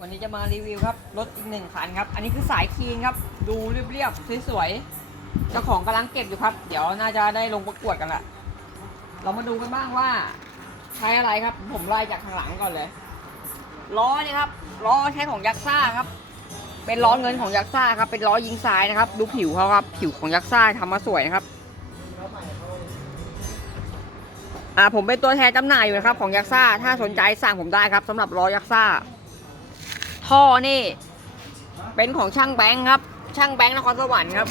วันนี้จะมารีวิวครับรถอีกหนึ่งคันครับ อันนี้คือสายคีนครับ ดูเรียบๆสวยๆเจ้าของกำลังเก็บอยู่ครับ เดี๋ยวน่าจะได้ลงประกวดกันละเรามาดูกันบ้างว่า ใช้อะไรครับ ผมไล่จากข้างหลังก่อนเลยล้อนี่ครับล้อใช้ของยักษ์ซ่าครับ เป็นล้อเงินของยักษ์ซ่าครับ เป็นล้อยิงทรายนะครับ ดูผิวเขาครับ ผิวของยักษ์ซ่าทำมาสวยนะครับอ่าผมเป็นตัวแทนจำหน่ายอยู่นะครับของยักษ์ซ่าถ้าสนใจสั่งผมได้ครับสำหรับล้อยักษ์ซ่า ท่อนี่ เป็นของช่างแบงค์ครับ ช่างแบงค์นครสวรรค์ครับ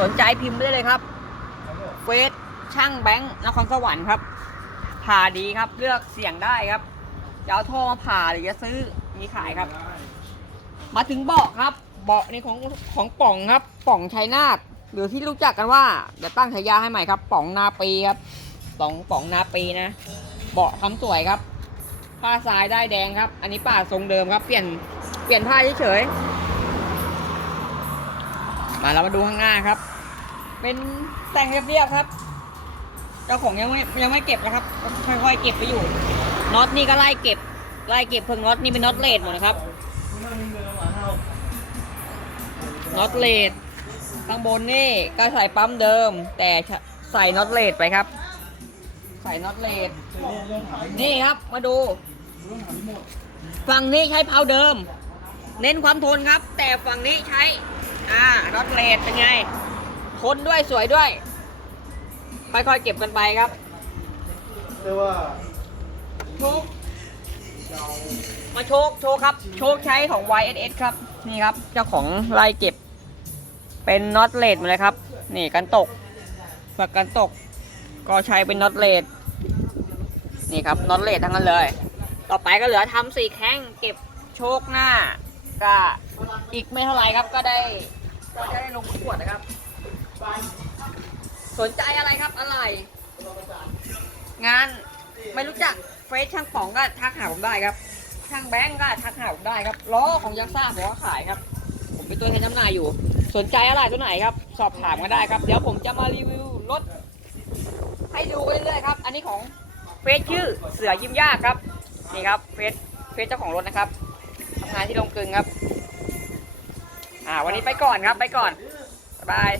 สนใจพิมพ์ได้เลยครับเฟซช่างแบงค์นครสวรรค์ครับ ผ่าดีครับ เลือกเสียงได้ครับจะเอาท่อมาผ่าหรือจะซื้อมีขายครับ มาถึงเบาะครับ เบาะนี่ของของป่องครับ ป่องชัยนาทหรือที่รู้จักกันว่าเดี๋ยวตั้งฉายาให้ใหม่ครับ ป่องนาปีครับป่องป่องนาปีนะ เบาะทำสวยครับ ผ้าทรายได้แดงครับ อันนี้ป่าทรงเดิมครับ เปลี่ยนเปลี่ยนผ้าเฉยๆมาเรามาดูข้างหน้าครับ เป็นแต่งเรียบๆครับเจ้าของยังไม่ยังไม่เก็บนะครับ ค่อยๆเก็บไปอยู่น็อตนี่ก็ไล่เก็บไล่เก็บเพิ่งน็อตนี่เป็นน็อตเลดหมดนะครับน็อตเลดข้างบนนี่ก็ใส่ปั๊มเดิม แต่ใส่น็อตเลดไปครับ ใส่น็อตเลดนี่ครับมาดู ฝั่งนี้ใช้เพาเดิม เน้นความทนครับ แต่ฝั่งนี้ใช้ อ่าน็อตเลดเป็นไง ทนด้วยสวยด้วยค่อยๆเก็บกันไปครับเรียกว่าโชคมาโชคโชคครับ โชคใช้ของ YSS ครับ นี่ครับ เจ้าของไล่เก็บ เป็นน็อตเลดมาเลยครับ นี่กันตกฝักกันตก ก็ใช้เป็นน็อตเลดนี่ครับน็อตเลดทั้งนั้นเลย ต่อไปก็เหลือทำสี่แข้งเก็บโชคหน้า ก็อีกไม่เท่าไหร่ครับก็ได้ก็จะได้ลงประกวดนะครับ สนใจอะไรครับอะไร งานไม่รู้จักเฟซช่างป๋องก็ทักหาผมได้ครับ ช่างแบงก์ก็ทักหาผมได้ครับล้อของยักษ์ซ่าผมก็ขายครับ ผมเป็นตัวแทนจำหน่ายอยู่ สนใจอะไรตัวไหนครับ สอบถามกันได้ครับ เดี๋ยวผมจะมารีวิวรถ ให้ดูเรื่อยๆครับ อันนี้ของเฟซชื่อเสือยิ้มยากครับ นี่ครับเฟซเฟซเจ้าของรถนะครับทำงานที่ลงกลึงครับ อ่า วันนี้ไปก่อนครับ ไปก่อน บ๊ายบาย